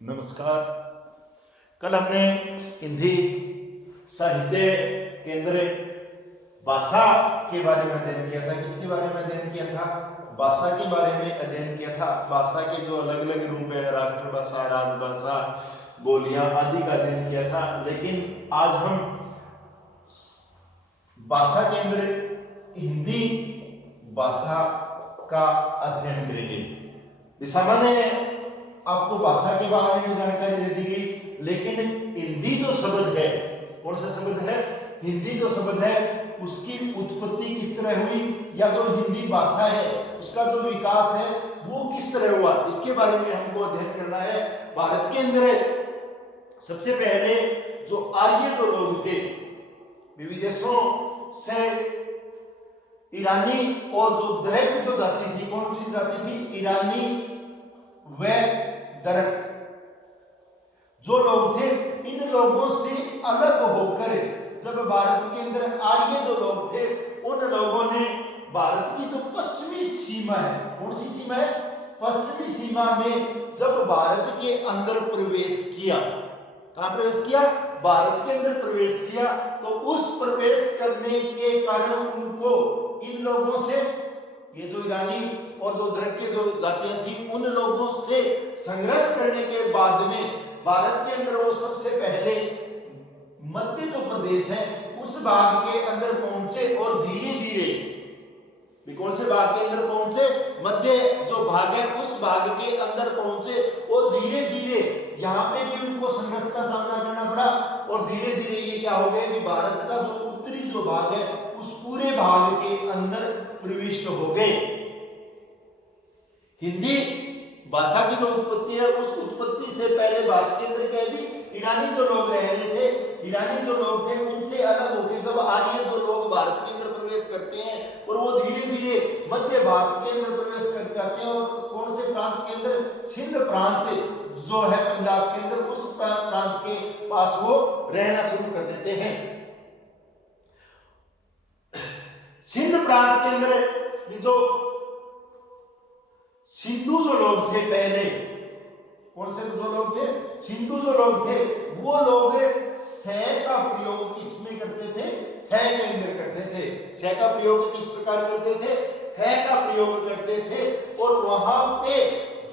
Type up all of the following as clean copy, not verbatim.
नमस्कार। कल हमने हिंदी साहित्य केंद्र भाषा के बारे में अध्ययन किया था। किसके बारे में अध्ययन किया था? भाषा के बारे में अध्ययन किया था। भाषा के जो अलग अलग रूप है, राष्ट्रभाषा, राजभाषा, बोलियां आदि का अध्ययन किया था। लेकिन आज हम भाषा केंद्र हिंदी भाषा का अध्ययन करेंगे। सामान्य आपको भाषा के बारे में जानकारी दे दी गई, लेकिन हिंदी जो शब्द है, कौन सा शब्द है? हिंदी जो शब्द है उसकी उत्पत्ति किस तरह हुई, या जो हिंदी भाषा है उसका जो विकास है वो किस तरह हुआ, इसके बारे में हमको अध्ययन करना है। भारत के अंदर सबसे पहले जो आर्य जो लोग थे, विविध देशों से ईरानी और जो द्रविड़ जो जाति थी, कौन सी जाति थी? ईरानी व दरक जो लोग थे, इन लोगों से अलग होकर जब भारत के अंदर आर्य जो लोग थे, उन लोगों ने भारत की जो पश्चिमी सीमा है, कौन सी सीमा है? पश्चिमी सीमा में जब भारत के अंदर प्रवेश किया, कहां प्रवेश किया? भारत के अंदर प्रवेश किया, तो उस प्रवेश करने के कारण उनको इन लोगों से, ये जो ईरानी और जो द्रविड़ जो जातियां थी, उन लोगों से संघर्ष करने के बाद में भारत के अंदर वो सबसे पहले मध्य जो प्रदेश है उस भाग के अंदर पहुंचे और धीरे धीरे, कौन से भाग के अंदर पहुंचे? मध्य जो भाग है उस भाग के अंदर पहुंचे और धीरे धीरे यहाँ पे भी उनको संघर्ष का सामना करना पड़ा। और धीरे धीरे ये क्या हो गए कि भारत का जो उत्तरी जो भाग है उस पूरे भाग के अंदर प्रविष्ट हो गए। हिंदी भाषा की जो उत्पत्ति है उस उत्पत्ति से पहले भारत के अंदर क्या भी ईरानी जो लोग रह रहे थे, ईरानी जो लोग थे उनसे अलग होकर जब आर्य जो लोग भारत के अंदर प्रवेश करते हैं और वो धीरे धीरे मध्य भारत के अंदर प्रवेश कर जाते हैं, और कौन से प्रांत के अंदर? सिंध प्रांत जो है पंजाब के अंदर, उस प्रांत के पास वो रहना शुरू कर देते हैं। सिंध प्रांत के अंदर जो सिंधु जो लोग थे पहले, कौन से जो लोग थे? सिंधु जो लोग थे, वो लोग सह का प्रयोग किसमें करते थे? है के अंदर करते थे। सह का प्रयोग किस प्रकार करते थे? है का प्रयोग करते थे। और वहां पे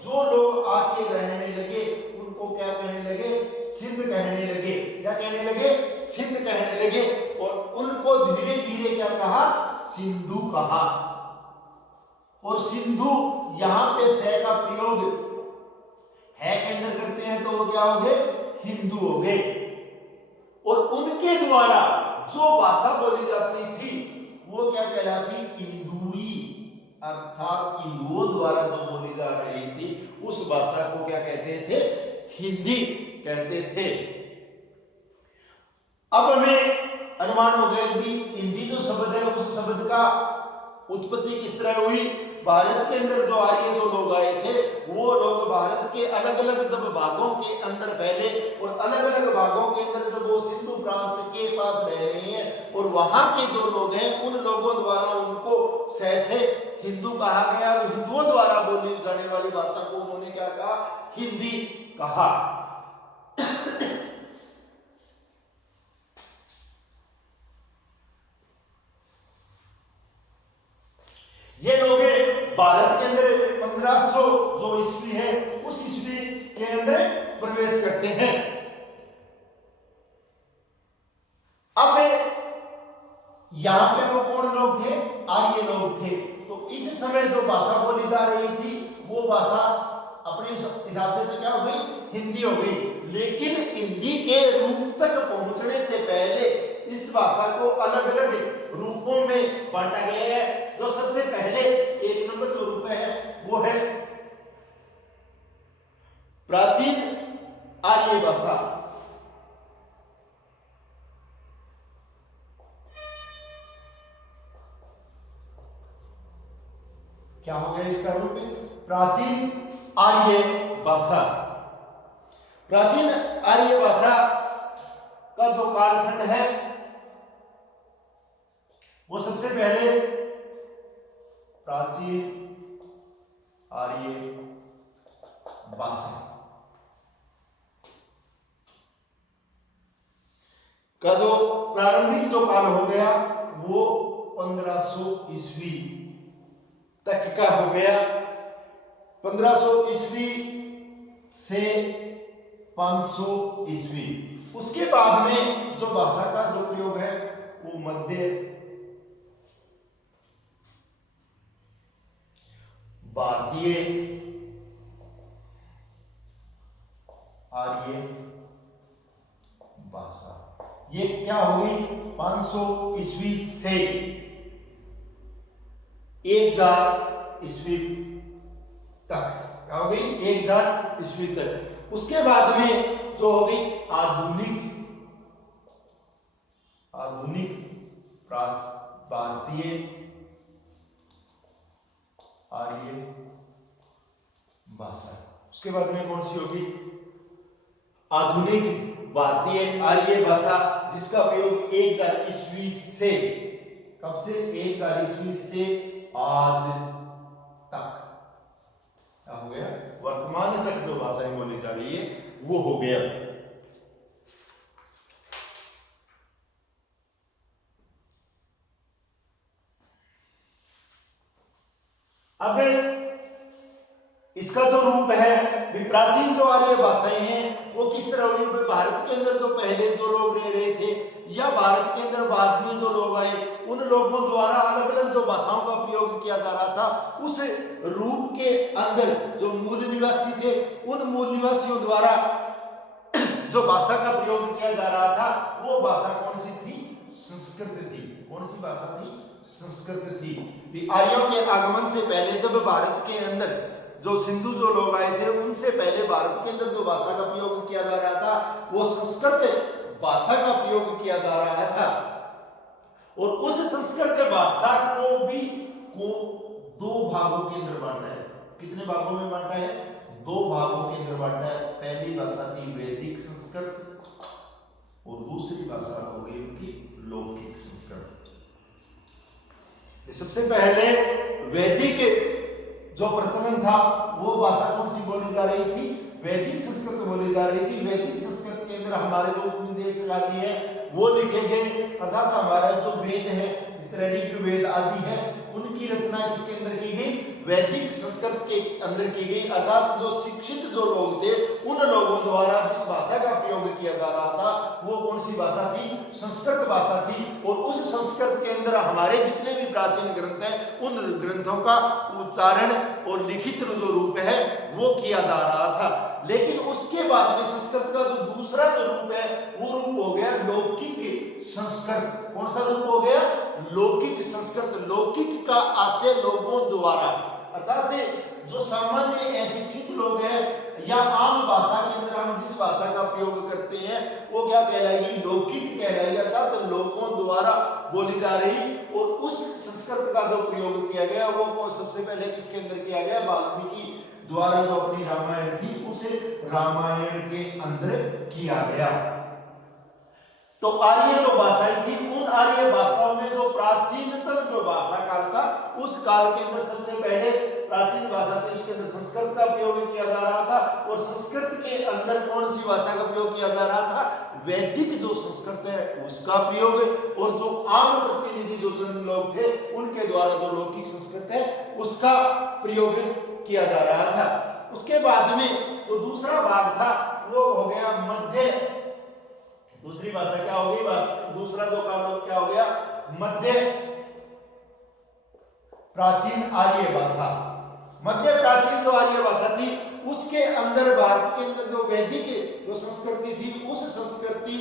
जो लोग आके रहने लगे उनको क्या कहने लगे? सिंध कहने लगे। क्या कहने लगे? सिंध कहने लगे। और उनको धीरे धीरे क्या कहा? सिंधु कहा। और सिंधु यहां पे सह का प्रयोग है के अंदर करते हैं तो वो क्या हो गए? हिंदू हो गए। और उनके द्वारा जो भाषा बोली जाती थी वो क्या कहलाती? इंदुई, अर्थात हिंदुओं द्वारा जो बोली जा रही थी उस भाषा को क्या कहते थे? हिंदी कहते थे। अब हमें अनुमान हो गया कि हिंदी जो शब्द है उस शब्द का उत्पत्ति किस तरह हुई। भारत के अंदर जो आर्य जो लोग आए थे वो लोग भारत के अलग अलग जब भागों के अंदर फैले और अलग अलग भागों के अंदर जब वो सिंधु प्रांत के पास रह रहे हैं और वहां के जो लोग हैं उन लोगों द्वारा उनको सह से हिंदू कहा गया, और हिंदुओं द्वारा बोली जाने वाली भाषा को उन्होंने क्या कहा? हिंदी कहा। ये लोग भारत के अंदर 1500 जो ईस्वी है उस ईस्वी के अंदर प्रवेश करते हैं। अब यहां पे वो कौन लोग थे? आर्य लोग थे। तो इस समय जो भाषा बोली जा रही थी वो भाषा अपने हिसाब से तो क्या हो गई? हिंदी हो गई। लेकिन हिंदी के रूप तक पहुंचने से पहले इस भाषा को अलग अलग रूपों में बांटा गया है। जो सबसे पहले एक नंबर जो रूप है वो है प्राचीन आर्य भाषा। क्या हो गया इसका रूप? प्राचीन आर्य भाषा। प्राचीन आर्य भाषा का जो कालखंड है वो सबसे पहले प्राचीन आर्य भाषा का जो प्रारंभिक जो काल हो गया वो 1500 ईस्वी तक का हो गया। 1500 ईस्वी से 500 ईस्वी। उसके बाद में जो भाषा का जो प्रयोग है वो मध्य भारतीय आर्य भाषा, ये क्या होगी 500 ईस्वी से 1000 ईस्वी तक, क्या होगी 1000 ईस्वी तक। उसके बाद में जो होगी आधुनिक भारतीय आर्य भाषा। उसके बाद में कौन सी होगी आधुनिक भारतीय आर्य भाषा, जिसका प्रयोग 1000 ईस्वी से, कब से 1000 ईस्वी से आज तक क्या हो गया, वर्तमान तक जो भाषाएं बोली जा रही है वो हो गया। अब इसका जो रूप है, प्राचीन जो आर्य भाषाएं हैं वो किस तरह हुई, भारत के अंदर जो पहले जो लोग रह रहे थे या भारत के अंदर बाद में जो लोग आए उन लोगों द्वारा अलग अलग जो भाषाओं का प्रयोग किया जा रहा था, उस रूप के अंदर जो मूल निवासी थे उन मूल निवासियों द्वारा जो भाषा का प्रयोग किया जा रहा था वो भाषा कौन सी थी, संस्कृत थी। कौन सी भाषा थी, संस्कृत थी। आर्यों के आगमन से पहले जब भारत के अंदर जो सिंधु जो लोग आए थे उनसे पहले भारत के अंदर जो भाषा का प्रयोग किया जा रहा था वो संस्कृत भाषा का प्रयोग किया जा रहा था। और उस संस्कृत भाषा को भी दो भागों के अंदर बांटा है। कितने भागों में बांटा है, दो भागों के अंदर बांटा है। पहली भाषा थी वैदिक संस्कृत और दूसरी भाषा हो गई उनकी लौकिक संस्कृत। सबसे पहले वैदिक जो प्रचलन था वो भाषा कौन सी बोली जा रही थी, वैदिक संस्कृत बोली जा रही थी। वैदिक संस्कृत के अंदर हमारे जो उपनिषद आदि है वो लिखे गए, अर्थात हमारा जो वेद है इस तरह ऋग्वेद आदि है उनकी रचना किसके अंदर की गई, वैदिक संस्कृत के अंदर की गई। अर्थात जो शिक्षित जो लोग थे उन लोगों द्वारा जिस भाषा का प्रयोग किया जा रहा था वो कौन सी भाषा थी, संस्कृत भाषा थी। और उस संस्कृत के अंदर हमारे जितने भी प्राचीन ग्रंथ हैं उन ग्रंथों का उच्चारण और लिखित जो रूप है वो किया जा रहा था। लेकिन उसके बाद में संस्कृत का जो दूसरा जो रूप है वो रूप हो गया लौकिक संस्कृत। कौन सा रूप हो गया, लौकिक संस्कृत। लौकिक का आशय लोगों द्वारा, अर्थात जो सामान्य अशिक्षित लोग हैं या आम भाषा के अंदर हम जिस भाषा का प्रयोग करते हैं वो क्या कहलाएगी, लौकिक कहलाएगी, अर्थात तो लोगों द्वारा बोली जा रही। और उस संस्कृत का जो प्रयोग किया गया वो सबसे पहले किसके अंदर किया गया, वाल्मीकि द्वारा जो अपनी रामायण थी उसे रामायण के अंदर किया गया। तो आर्य जो भाषाएं थी उन आर्य भाषाओं में जो प्राचीनतम जो भाषा काल था उस काल के अंदर सबसे पहले प्राचीन भाषा थी उसके अंदर संस्कृत का प्रयोग किया जा रहा था। और संस्कृत के अंदर कौन सी भाषा का प्रयोग किया जा रहा था, वैदिक जो संस्कृत है उसका प्रयोग। और जो आम प्रतिनिधि जो लोग थे उनके द्वारा जो लौकिक संस्कृत है उसका प्रयोग किया जा रहा था। उसके बाद में जो दूसरा भाग था वो हो गया मध्य, दूसरी भाषा क्या होगी, दूसरा जो काल क्या हो गया, मध्य प्राचीन आर्य भाषा। मध्य प्राचीन जो आर्य भाषा थी उसके अंदर भारत के अंदर जो वैदिक जो संस्कृति थी उस संस्कृति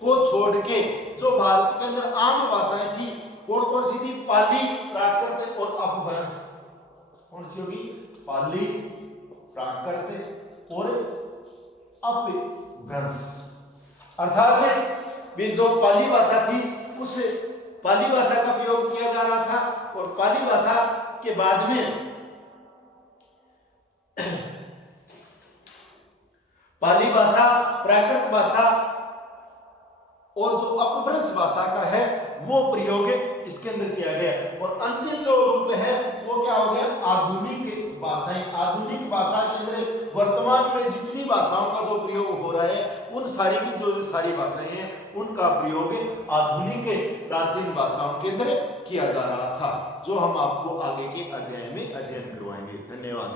को छोड़ के जो भारत के अंदर आम भाषाएं थी कौन कौन सी थी, पाली, प्राकृत और अपभ्रंश। कौन सी होगी, पाली, प्राकृत और अपभ्रंश। अर्थात जो पाली भाषा थी उस पाली भाषा का प्रयोग किया जा रहा था। और पाली भाषा के बाद में पाली भाषा, प्राकृत भाषा और जो अपभ्रंश भाषा का है वो प्रयोग इसके अंदर किया गया। और अंतिम जो रूप है वो क्या हो गया, आधुनिक भाषाएं, आधुनिक भाषा के अंदर वर्तमान में जितनी भाषाओं का जो प्रयोग हो रहा है उन सारी की जो सारी भाषाएं हैं उनका प्रयोग आधुनिक प्राचीन भाषाओं के अंदर किया जा रहा था, जो हम आपको आगे के अध्याय में अध्ययन करवाएंगे। धन्यवाद।